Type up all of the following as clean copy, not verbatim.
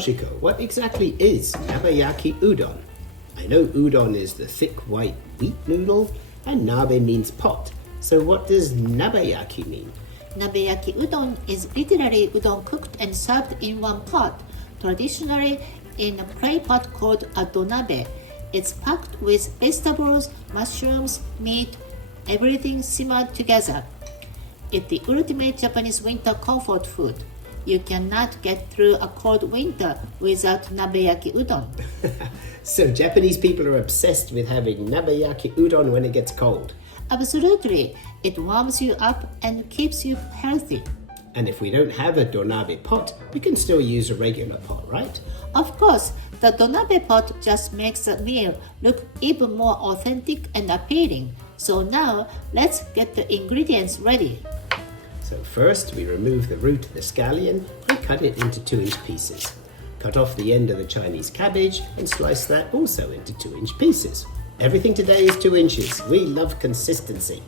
Toshiko, what exactly is Nabeyaki Udon? I know udon is the thick white wheat noodle, and nabe means pot. So what does Nabeyaki mean? Nabeyaki Udon is literally udon cooked and served in one pot, traditionally in a clay pot called a donabe. It's packed with vegetables, mushrooms, meat, everything simmered together. It's the ultimate Japanese winter comfort food. You cannot get through a cold winter without Nabeyaki Udon. So Japanese people are obsessed with having Nabeyaki Udon when it gets cold. Absolutely. It warms you up and keeps you healthy. And if we don't have a donabe pot, we can still use a regular pot, right? Of course, the donabe pot just makes the meal look even more authentic and appealing. So now, let's get the ingredients ready. So first, we remove the root of the scallion and cut it into 2-inch pieces. Cut off the end of the Chinese cabbage and slice that also into 2-inch pieces. Everything today is 2 inches. We love consistency.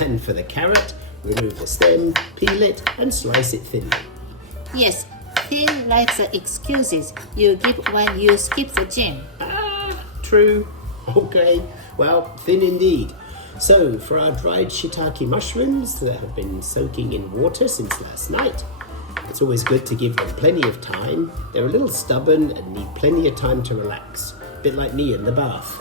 And for the carrot, remove the stem, peel it, and slice it thinly. Yes, thin like the excuses you give when you skip the gym. True. Okay, well, thin indeed. So, for our dried shiitake mushrooms that have been soaking in water since last night, it's always good to give them plenty of time. They're a little stubborn and need plenty of time to relax. A bit like me in the bath.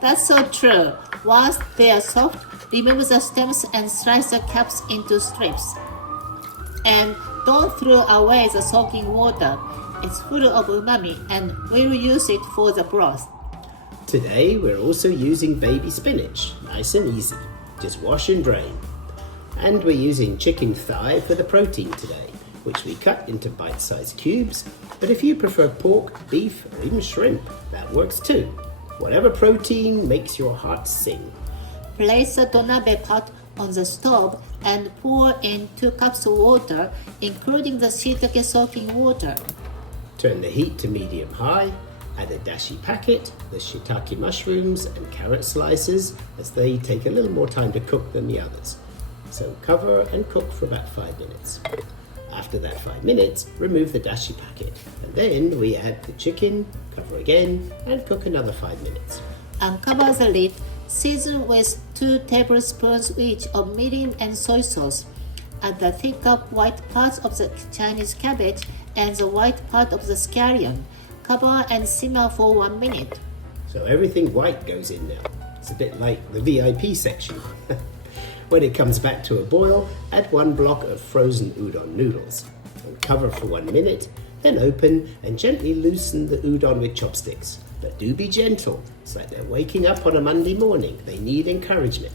That's so true. Once they are soft, remove the stems and slice the caps into strips. And don't throw away the soaking water. It's full of umami and we'll use it for the broth. Today, we're also using baby spinach. Nice and easy. Just wash and drain. And we're using chicken thigh for the protein today, which we cut into bite-sized cubes. But if you prefer pork, beef, or even shrimp, that works too. Whatever protein makes your heart sing. Place the donabe pot on the stove and pour in 2 cups of water, including the shiitake soaking water. Turn the heat to medium-high. Add a dashi packet, the shiitake mushrooms, and carrot slices, as they take a little more time to cook than the others. So cover and cook for about 5 minutes. After that 5 minutes, remove the dashi packet. And then we add the chicken, cover again, and cook another 5 minutes. Uncover the lid, season with 2 tablespoons each of mirin and soy sauce. Add the thicker white parts of the Chinese cabbage and the white part of the scallion. Cover and simmer for 1 minute. So everything white goes in now. It's a bit like the VIP section. When it comes back to a boil, add 1 block of frozen udon noodles. And cover for 1 minute, then open and gently loosen the udon with chopsticks. But do be gentle. It's like they're waking up on a Monday morning. They need encouragement.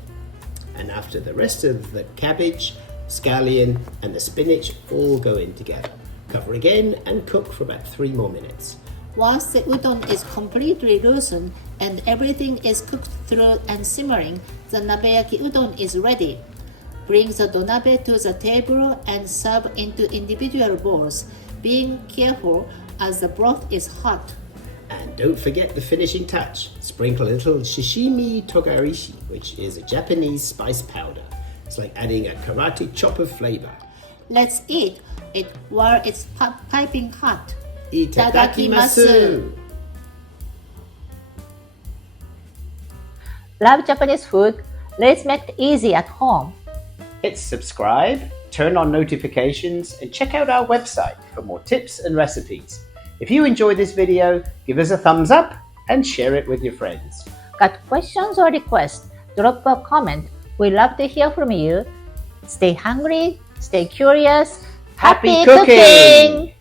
And after the rest of the cabbage, scallion, and the spinach all go in together. Cover again and cook for about 3 more minutes. Once the udon is completely loosened and everything is cooked through and simmering, the Nabeyaki Udon is ready. Bring the donabe to the table and serve into individual bowls, being careful as the broth is hot. And don't forget the finishing touch. Sprinkle a little shishimi togarashi, which is a Japanese spice powder. It's like adding a karate chop of flavor. Let's eat it while it's piping hot. Itadakimasu! Love Japanese food? Let's make it easy at home. Hit subscribe, turn on notifications, and check out our website for more tips and recipes. If you enjoyed this video, give us a thumbs up and share it with your friends. Got questions or requests? Drop a comment. We love to hear from you. Stay hungry, stay curious. Happy cooking!